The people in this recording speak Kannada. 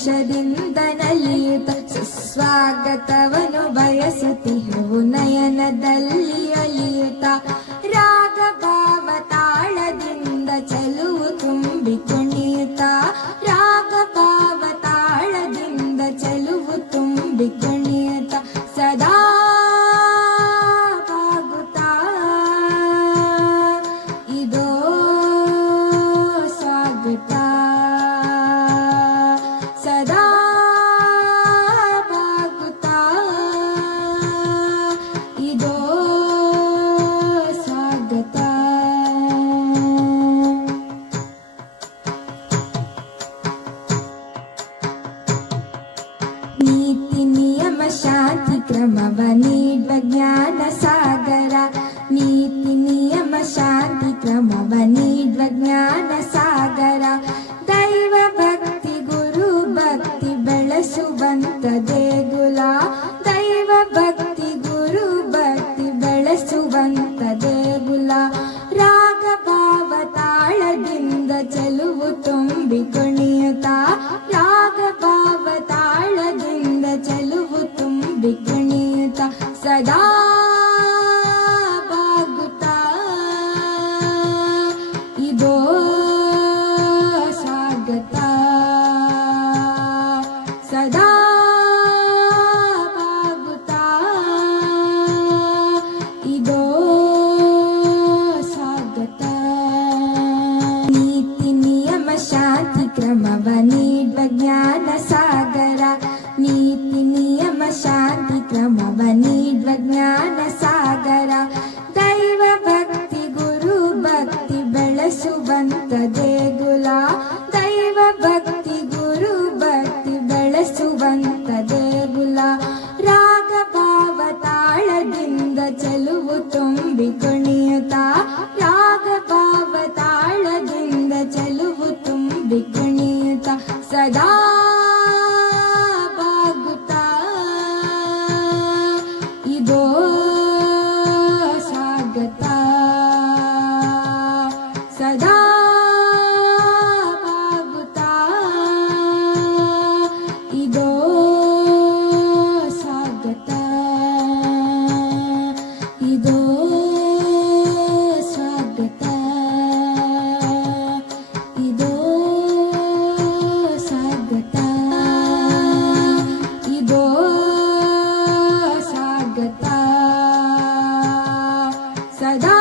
ಹರ್ಷದಿಂದ ನಲಿಯುತ್ತ ಸುಸ್ವಾಗತವನ್ನು ಬಯಸುತ್ತಿರುವು ನಯನದಲ್ಲಿ ಅಲಿಯುತ್ತ ರಾಗ ಭಾವ ತಾಳದಿಂದ ಚೆಲುವು ತುಂಬಿ ಕುಣಿಯುತ್ತ ರಾಗ ಭಾವ ತಾಳದಿಂದ ಚೆಲುವು ತುಂಬಿ ಕುಣಿಯುತ್ತ ಸದಾ ಬಾಗುತ್ತಾ ಇದೋ ಸ್ವಾಗತ ಸದಾ ಬಾಗುತ್ತಾ ಇದೋ ಸ್ವಾಗತ ನೀತಿ ನಿಯಮ ಶಾಂತಿ ಕ್ರಮವ ನೀಡುವ ಜ್ಞಾನ ಸಾಗರ ನೀತಿ ನಿಯಮ ಶಾಂತಿ ಕ್ರಮವ ನೀಡುವ ಜ್ಞಾನ ಸಾಗರ ದೈವ ಭಕ್ತಿ ಗುರು ಭಕ್ತಿ ಬೆಳೆಸುವಂತ ದೇಗುಲ ದೈವ ಭಕ್ತಿ ಗುರು ಭಕ್ತಿ ಬೆಳೆಸುವಂತ ದೇಗುಲ ರಾಗ ಭಾವ ತಾಳದಿಂದ ಚೆಲುವು ತುಂಬಿ ಕುಣಿಯುತ್ತಾ ರಾಗ ಭಾವ ತಾಳದಿಂದ ಚೆಲುವು ತುಂಬಿ ಕುಣಿಯುತ್ತಾ ಸದಾ ಬಾಗುತ್ತಾ ಇದೋ ಸ್ವಾಗತ ಸದಾ ಬಾಗುತ್ತಾ ಇದೋ ಸ್ವಾಗತ ನೀತಿ ನಿಯಮ ಶಾಂತಿ ಕ್ರಮವ ನೀಡುವ ಜ್ಞಾನ ಸಾಗರ ನೀತಿ ನಿಯಮ ಶಾಂತಿ ಕ್ರಮವ ನೀಡುವ ಜ್ಞಾನ ಸಾಗರ ದೈವ ಭಕ್ತಿ ಗುರು ಭಕ್ತಿ ಬೆಳೆಸುವಂತ ದೇಗುಲ ದೈವ ಭಕ್ತಿ ಗುರು ಭಕ್ತಿ ಬೆಳೆಸುವಂತ ದೇಗುಲ ರಾಗ ಭಾವ ತಾಳದಿಂದ ಚೆಲುವು ತುಂಬಿ ಕುಣಿಯುತ್ತಾ ರಾಗ ಭಾವ ತಾಳದಿಂದ ಚೆಲುವು ತುಂಬಿ ಕುಣಿಯುತ್ತಾ ಸದಾ ಬಾಗುತ್ತಾ ಇದೋ ಸ್ವಾಗತ ಸದಾ ಬಾಗುತ್ತಾ ಇದೋ ಸ್ವಾಗತ ಇದೋ ಸ್ವಾಗತ ಇದೋ ಸ್ವಾಗತ ಇದೋ ಸ್ವಾಗತ ಸದಾ